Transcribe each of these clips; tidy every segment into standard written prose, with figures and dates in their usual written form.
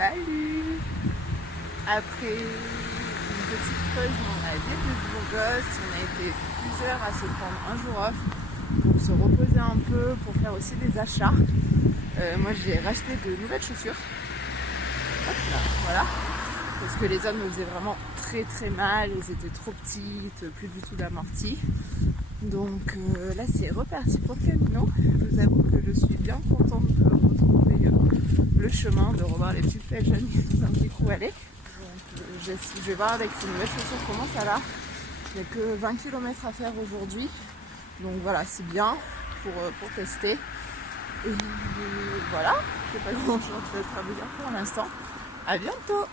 Salut! Après une petite pause dans la ville de Burgos, on a été plusieurs à se prendre un jour off pour se reposer un peu, pour faire aussi des achats. Moi j'ai racheté de nouvelles chaussures. Hop là, voilà. Parce que les hommes me faisaient vraiment très mal, elles étaient trop petites, plus du tout d'amorti. Donc là c'est reparti pour le Camino. Je vous avoue que je suis bien contente de retrouver le chemin, de revoir les petites pelles jeunes qui nous ont un petit coup aller. Donc je vais voir avec ces nouvelles chaussures comment ça va. Il n'y a que 20 km à faire aujourd'hui. Donc voilà, c'est bien pour tester. Et voilà, je n'ai pas grand chose d'autre à vous dire pour l'instant. À bientôt!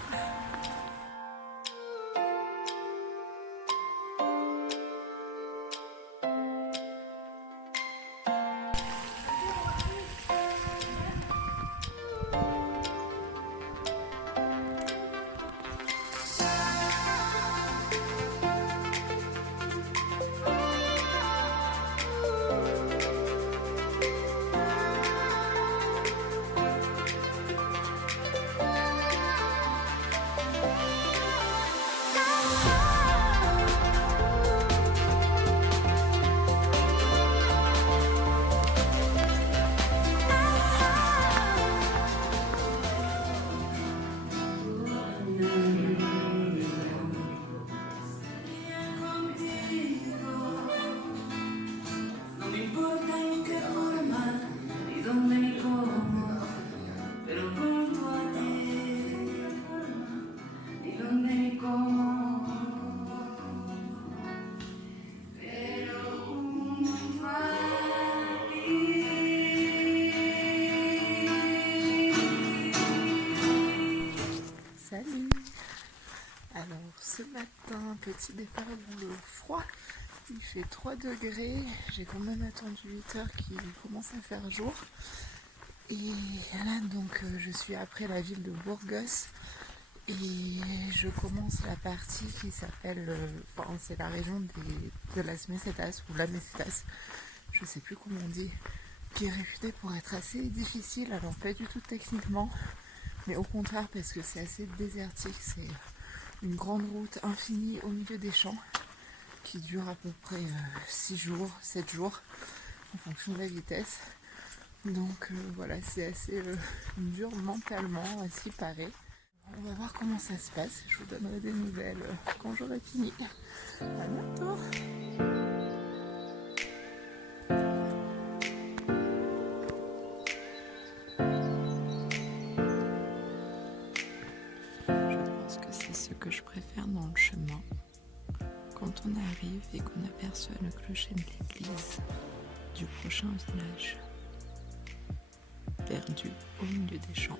Salut! Alors ce matin, petit départ dans le froid, il fait 3 degrés, j'ai quand même attendu 8 heures qu'il commence à faire jour. Et là donc je suis après la ville de Burgos et je commence la partie qui s'appelle, c'est la région de las Mesetas ou la Mesetas, je sais plus comment on dit, qui est réputée pour être assez difficile, alors pas du tout techniquement, mais au contraire parce que c'est assez désertique, c'est une grande route infinie au milieu des champs qui dure à peu près 6 jours, 7 jours en fonction de la vitesse. Donc voilà, c'est assez dur mentalement à ce qui paraît. On va voir comment ça se passe, je vous donnerai des nouvelles quand j'aurai fini. À bientôt! C'est ce que je préfère dans le chemin, quand on arrive et qu'on aperçoit le clocher de l'église du prochain village, perdu au milieu des champs.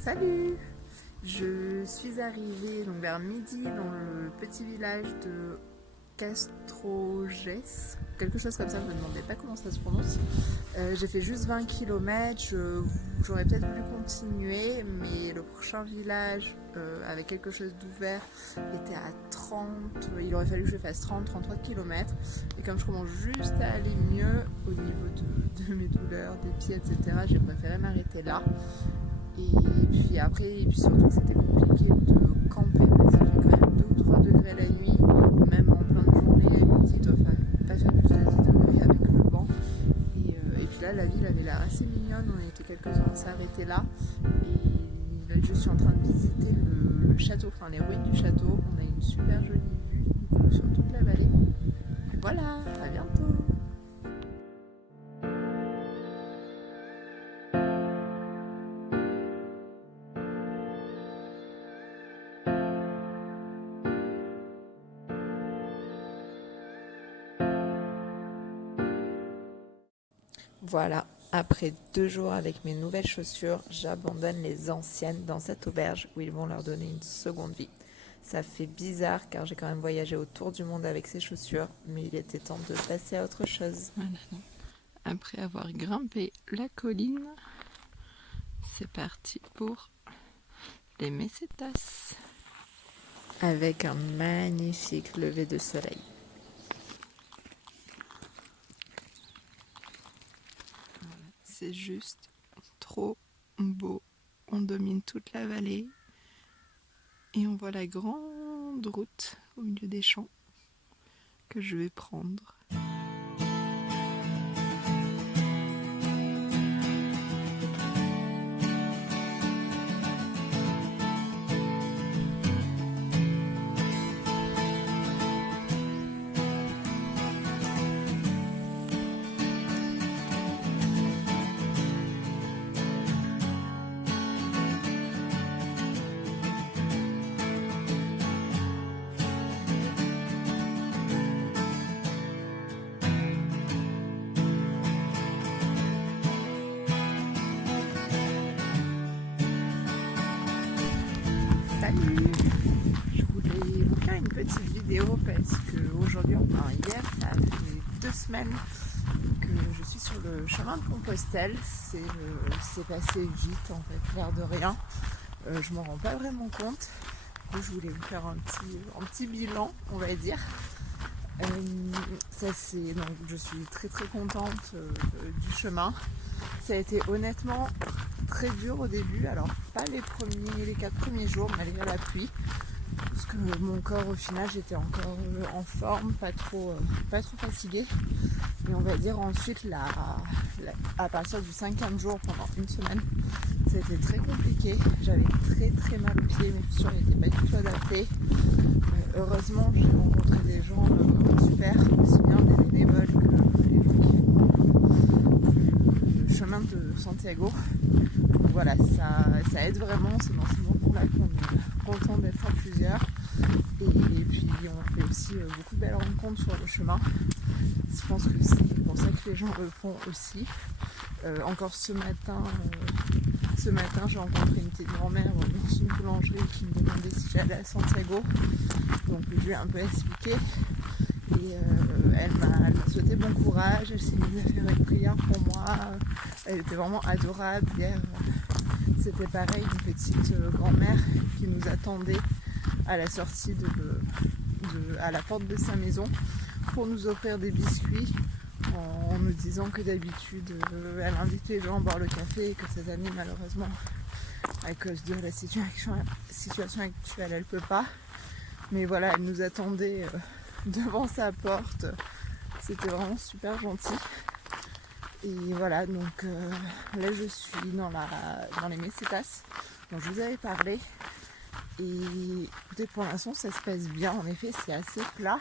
Salut! Je suis arrivée donc vers midi dans le petit village de Castroges, quelque chose comme ça, je me demandais pas comment ça se prononce. J'ai fait juste 20 km, j'aurais peut-être voulu continuer, mais le prochain village avec quelque chose d'ouvert était à 30, il aurait fallu que je fasse 30-33 km. Et comme je commence juste à aller mieux au niveau de mes douleurs, des pieds, etc., j'ai préféré m'arrêter là. Et puis après, et puis surtout c'était compliqué de camper parce qu'il fait quand même 2 ou 3 degrés la nuit, même en pleine journée à midi, il doit pas faire plus de 10 degrés avec le vent. Et puis là, la ville avait l'air assez mignonne, on était quelques-uns à s'arrêter là. Et là, je suis en train de visiter le château, enfin les ruines du château. On a une super jolie vue du coup, sur toute la vallée. Et voilà, à bientôt! Voilà, après 2 jours avec mes nouvelles chaussures, j'abandonne les anciennes dans cette auberge où ils vont leur donner une seconde vie. Ça fait bizarre car j'ai quand même voyagé autour du monde avec ces chaussures, mais il était temps de passer à autre chose. Voilà, donc, après avoir grimpé la colline, c'est parti pour les Mesetas. Avec un magnifique lever de soleil. C'est juste trop beau. On domine toute la vallée et on voit la grande route au milieu des champs que je vais prendre. Salut! Je voulais vous faire une petite vidéo parce que aujourd'hui, enfin hier, ça fait 2 semaines que je suis sur le chemin de Compostelle. C'est passé vite en fait, l'air de rien. Je m'en rends pas vraiment compte. Du coup, je voulais vous faire un petit bilan, on va dire. Donc, je suis très très contente du chemin. Ça a été honnêtement très dur au début, alors pas les 4 premiers jours malgré la pluie, parce que mon corps au final j'étais encore en forme, pas trop fatiguée. Et on va dire ensuite à partir du 5e jour pendant une semaine, c'était très compliqué. J'avais très très mal aux pieds, mes chaussures n'étaient pas du tout adaptées. Heureusement j'ai rencontré des gens super, aussi bien des bénévoles que les gens qui font le chemin de Santiago. Donc voilà, ça aide vraiment, c'est dans ces moments-là qu'on est content d'être à plusieurs. Et puis on fait aussi beaucoup de belles rencontres sur le chemin. Je pense que c'est pour ça que les gens le font aussi. Encore ce matin, j'ai rencontré une petite grand-mère dans une boulangerie qui me demandait si j'allais à Santiago. Donc je lui ai un peu expliqué. Et elle m'a souhaité bon courage, elle s'est mise à faire une prière pour moi. Elle était vraiment adorable. Hier, c'était pareil, une petite grand-mère qui nous attendait à la sortie à la porte de sa maison pour nous offrir des biscuits en nous disant que d'habitude elle invite les gens à boire le café et que cette année malheureusement à cause de la situation actuelle elle peut pas. Mais voilà, elle nous attendait devant sa porte. C'était vraiment super gentil. Et voilà, donc là je suis dans les Mesetas dont je vous avais parlé. Et écoutez, pour l'instant ça se passe bien. En effet, c'est assez plat.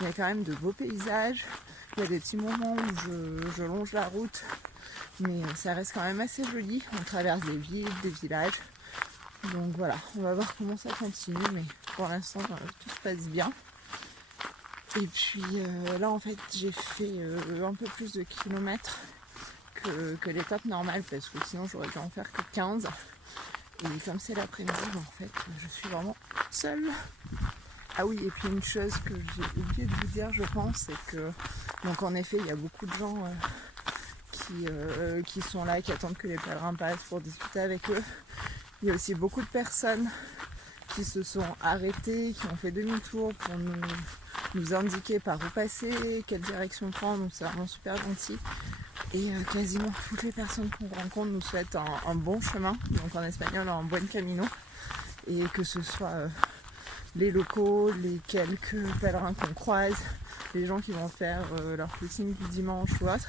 Il y a quand même de beaux paysages. Il y a des petits moments où je longe la route, mais ça reste quand même assez joli. On traverse des villes, des villages. Donc voilà, on va voir comment ça continue, mais pour l'instant tout se passe bien. Et puis là en fait j'ai fait un peu plus de kilomètres que l'étape normale, parce que sinon j'aurais dû en faire que 15. Et comme c'est l'après-midi, en fait je suis vraiment seule. Ah oui, et puis une chose que j'ai oublié de vous dire, je pense, c'est que donc en effet il y a beaucoup de gens qui sont là, qui attendent que les pèlerins passent pour discuter avec eux. Il y a aussi beaucoup de personnes qui se sont arrêtées, qui ont fait demi-tour pour nous indiquer par où passer, quelle direction prendre. Donc c'est vraiment super gentil. Et quasiment toutes les personnes qu'on rencontre nous souhaitent un bon chemin, donc en espagnol un buen camino. Et que ce soit les locaux, les quelques pèlerins qu'on croise, les gens qui vont faire leur footing du dimanche ou autre.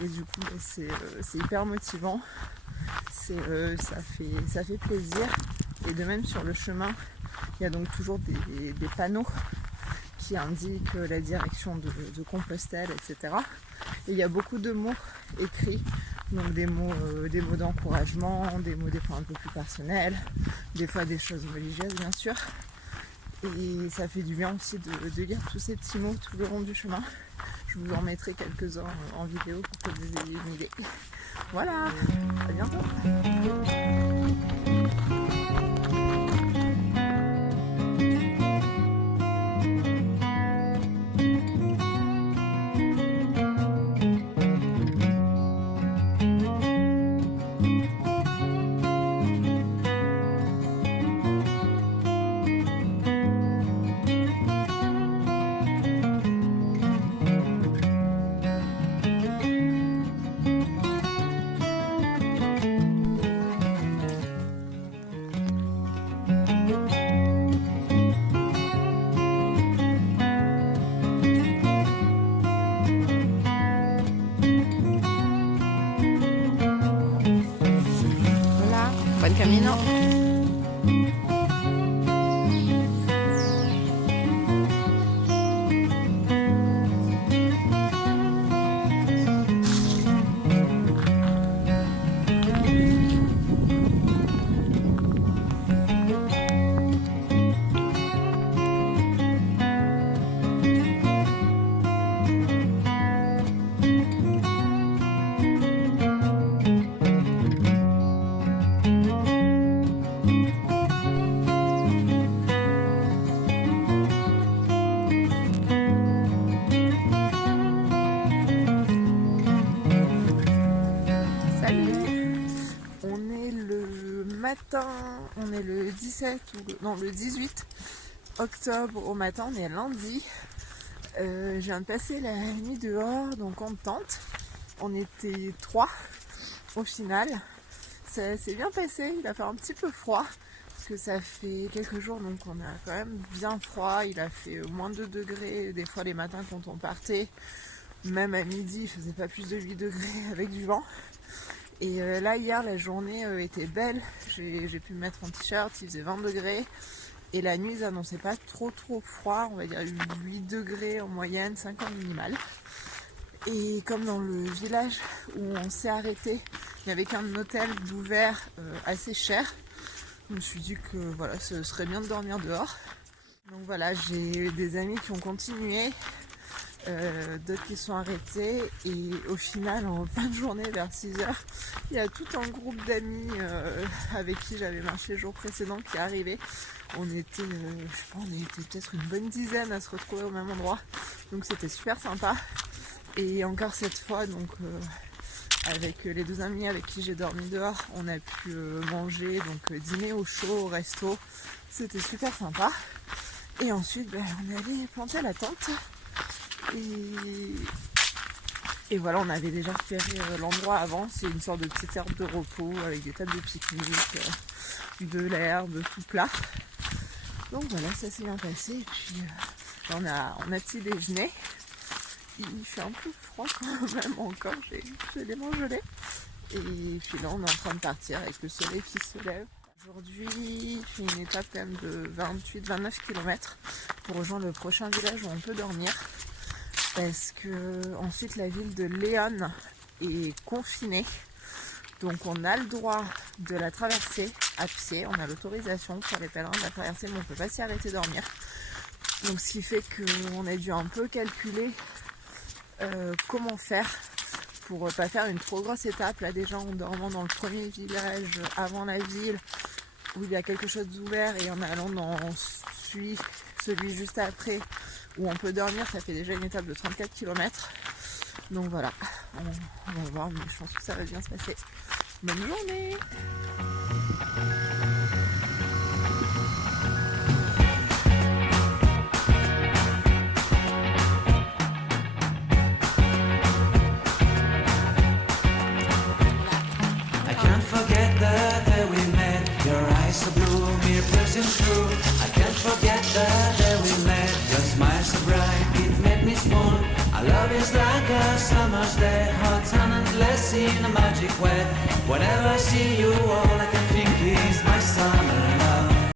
Et du coup c'est hyper motivant, ça fait plaisir. Et de même sur le chemin, il y a donc toujours des panneaux qui indiquent la direction de Compostelle, etc. Et il y a beaucoup de mots écrits, donc des mots d'encouragement, des mots des fois un peu plus personnels, des fois des choses religieuses bien sûr. Et ça fait du bien aussi de lire tous ces petits mots tout le long du chemin. Je vous en mettrai quelques-uns en vidéo pour que vous ayez une idée. Voilà, à bientôt. Buen camino. On est le 17 ou le 18 octobre au matin, on est lundi. Je viens de passer la nuit dehors, donc en tente. On était 3 au final. Ça s'est bien passé, il a fait un petit peu froid, parce que ça fait quelques jours, donc on a quand même bien froid. Il a fait moins de 2 degrés, des fois les matins quand on partait. Même à midi, il faisait pas plus de 8 degrés avec du vent. Et là hier la journée était belle, j'ai pu me mettre en t-shirt, il faisait 20 degrés et la nuit ils annonçaient pas trop froid, on va dire 8 degrés en moyenne, 5 en minimal. Et comme dans le village où on s'est arrêté, il n'y avait qu'un hôtel d'ouvert assez cher, je me suis dit que voilà, ce serait bien de dormir dehors. Donc voilà, j'ai des amis qui ont continué. D'autres qui sont arrêtés et au final en fin de journée vers 6h il y a tout un groupe d'amis avec qui j'avais marché le jour précédent qui est arrivé. On était peut-être une bonne dizaine à se retrouver au même endroit, donc c'était super sympa. Et encore cette fois donc avec les 2 amis avec qui j'ai dormi dehors, on a pu manger, donc dîner au chaud au resto, c'était super sympa. Et ensuite on est allé planter la tente. Et voilà, on avait déjà repéré l'endroit avant, c'est une sorte de petite herbe de repos avec des tables de pique-nique, de l'herbe, tout plat. Donc voilà, ça s'est bien passé. Et puis on a petit déjeuner. Il fait un peu froid quand même encore, j'ai les mains gelées. Et puis là on est en train de partir avec le soleil qui se lève. Aujourd'hui, je fais une étape quand même de 28-29 km pour rejoindre le prochain village où on peut dormir. Parce que ensuite la ville de León est confinée, donc on a le droit de la traverser à pied, on a l'autorisation pour les pèlerins de la traverser, mais on ne peut pas s'y arrêter dormir. Donc ce qui fait qu'on a dû un peu calculer comment faire pour pas faire une trop grosse étape. Là déjà en dormant dans le premier village avant la ville où il y a quelque chose d'ouvert et en allant dans celui juste après où on peut dormir, ça fait déjà une étape de 34 km. Donc voilà, on va voir, mais je pense que ça va bien se passer. Bonne journée! I can't forget the day we met. Your eyes so blue, mere piercing through. I can't forget the day we met. Your smile so bright, it made me swoon. Our love is like a summer's day, hot and endless in a magic way. Whenever I see you, all I